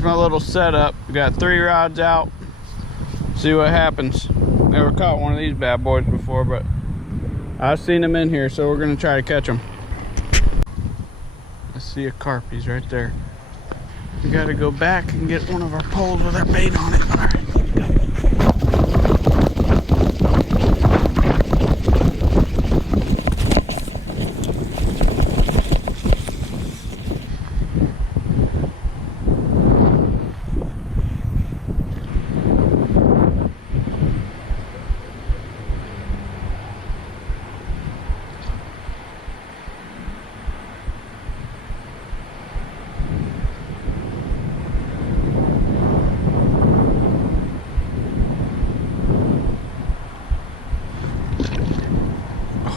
Here's my little setup. We got 3 rods out. See what happens. Never caught one of these bad boys before, but I've seen them in here, so we're gonna try to catch them. I see a carp. He's right there. We gotta go back and get one of our poles with our bait on it. All right.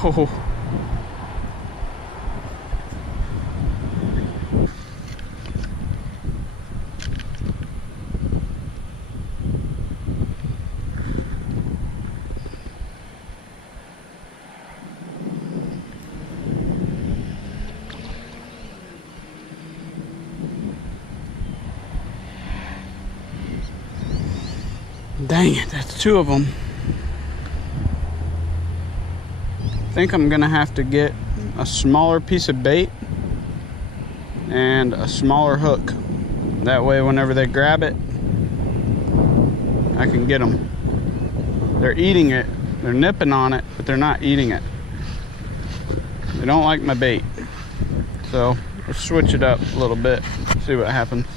Oh. Dang it, that's 2 of them. I think I'm gonna have to get a smaller piece of bait and a smaller hook. That way whenever they grab it, I can get them. They're eating it, they're nipping on it, but they're not eating it. They don't like my bait. So let's switch it up a little bit, see what happens.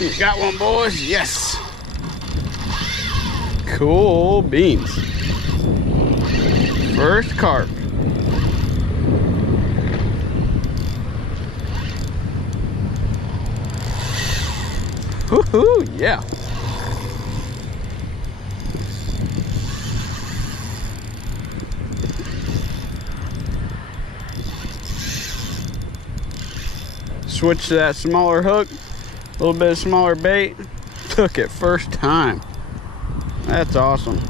You got one, boys? Yes. Cool beans. First carp. Woohoo, yeah. Switch to that smaller hook. A little bit of smaller bait. Took it first time. That's awesome.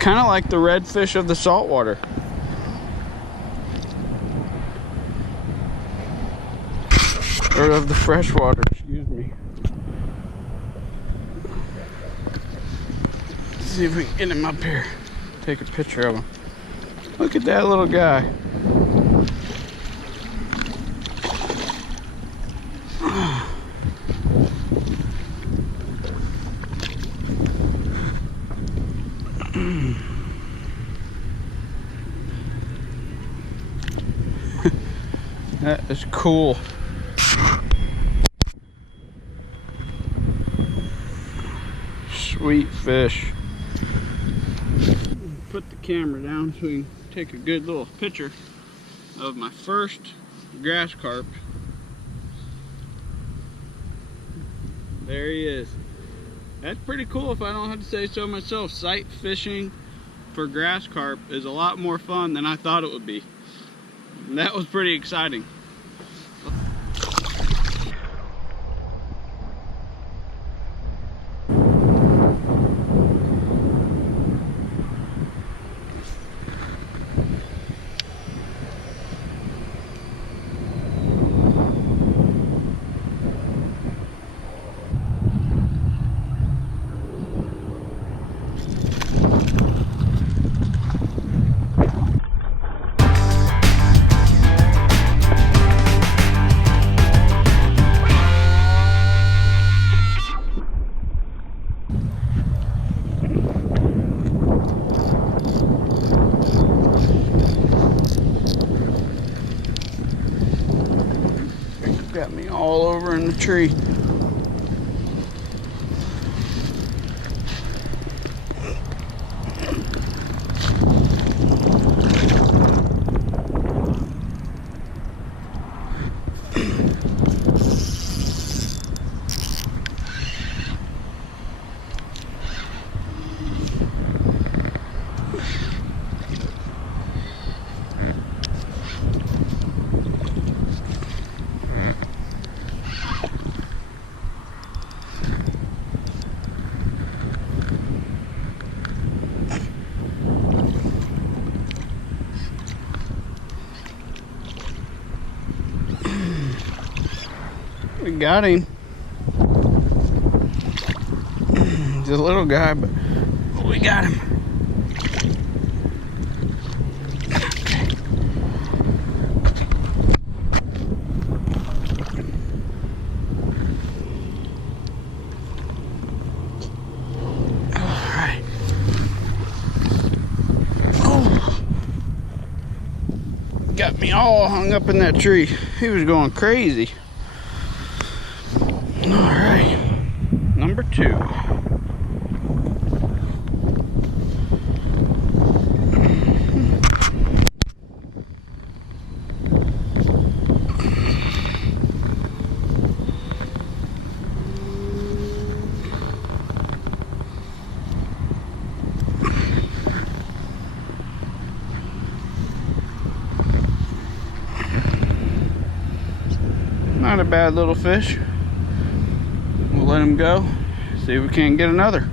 Kind of like the redfish of the saltwater. Or of the freshwater, excuse me. Let's see if we can get him up here. Take a picture of him. Look at that little guy. That is cool. Sweet fish. Put the camera down so we can take a good little picture of my first grass carp. There he is. That's pretty cool if I don't have to say so myself. Sight fishing for grass carp is a lot more fun than I thought it would be. And that was pretty exciting. Got me all over in the tree. We got him. He's a little guy, but we got him. Alright. Oh. Got me all hung up in that tree. He was going crazy. Alright, number 2. Not a bad little fish. We'll let him go, see if we can't get another.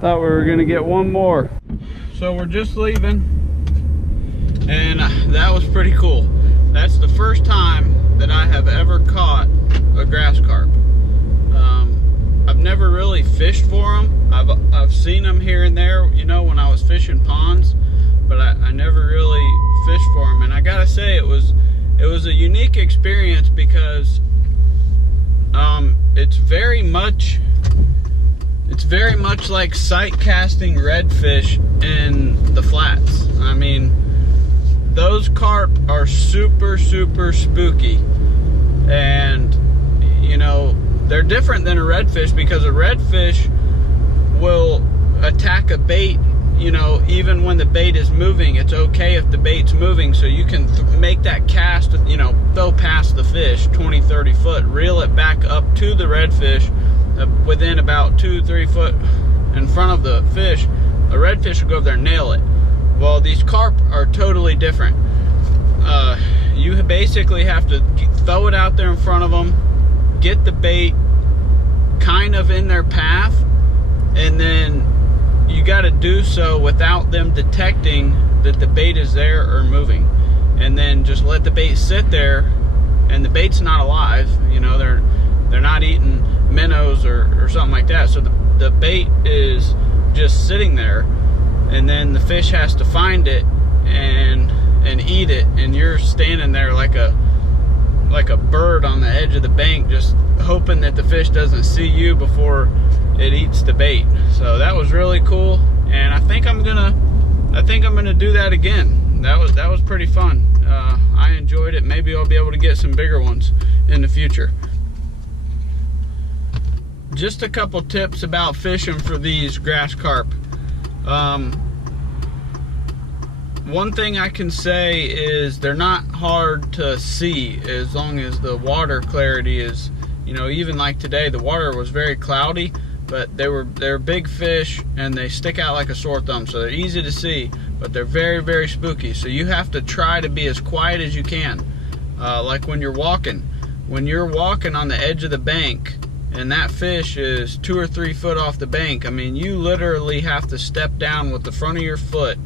Thought we were gonna get one more. So we're just leaving, and that was pretty cool. That's the first time that I have ever caught a grass carp. I've never really fished for them. I've seen them here and there, you know, when I was fishing ponds, but I never really fished for them. And I gotta say, it was a unique experience because it's very much like sight casting redfish in the flats. I mean, those carp are super spooky, and you know, they're different than a redfish because a redfish will attack a bait, you know, even when the bait is moving. It's okay if the bait's moving, so you can make that cast, you know, throw past the fish 20-30 foot, reel it back up to the redfish within about 2-3 foot in front of the fish. A redfish will go over there and nail it. Well, these carp are totally different. You basically have to throw it out there in front of them, get the bait kind of in their path, and then you got to do so without them detecting that the bait is there or moving, and then just let the bait sit there. And the bait's not alive, you know, they're not eating minnows or something like that, so the bait is just sitting there, and then the fish has to find it and eat it, and you're standing there like a bird on the edge of the bank, just hoping that the fish doesn't see you before it eats the bait. So that was really cool, and I think I'm gonna do that again. That was pretty fun. I enjoyed it. Maybe I'll be able to get some bigger ones in the future. Just a couple tips about fishing for these grass carp. One thing I can say is they're not hard to see as long as the water clarity is, you know, even like today, the water was very cloudy, but they're big fish and they stick out like a sore thumb, so they're easy to see, but they're very, very spooky. So you have to try to be as quiet as you can. Like when you're walking on the edge of the bank and that fish is 2 or 3 foot off the bank, I mean, you literally have to step down with the front of your foot.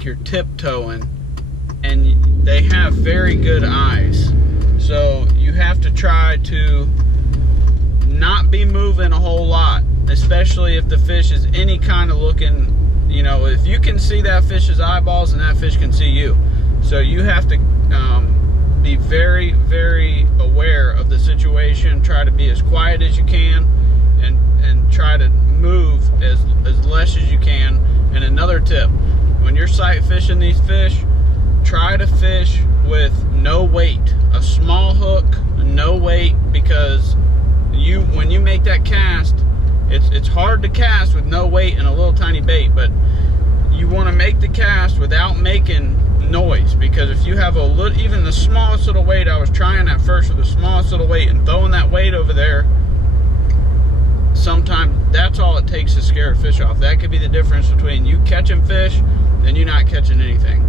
You're tiptoeing, and they have very good eyes, so you have to try to not be moving a whole lot, especially if the fish is any kind of looking, you know, if you can see that fish's eyeballs, and that fish can see you. So you have to be very, very aware of the situation. Try to be as quiet as you can, and try to move as less as you can. And another tip, when you're sight fishing these fish, try to fish with no weight, a small hook, no weight, because when you make that cast, it's hard to cast with no weight and a little tiny bait, but you want to make the cast without making noise, because if you have a little, even the smallest little weight, I was trying at first with the smallest little weight and throwing that weight over there, sometimes that's all it takes to scare a fish off. That could be the difference between you catching fish and you not catching anything.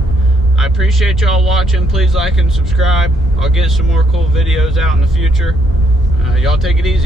I appreciate y'all watching. Please like and subscribe. I'll get some more cool videos out in the future. Y'all take it easy.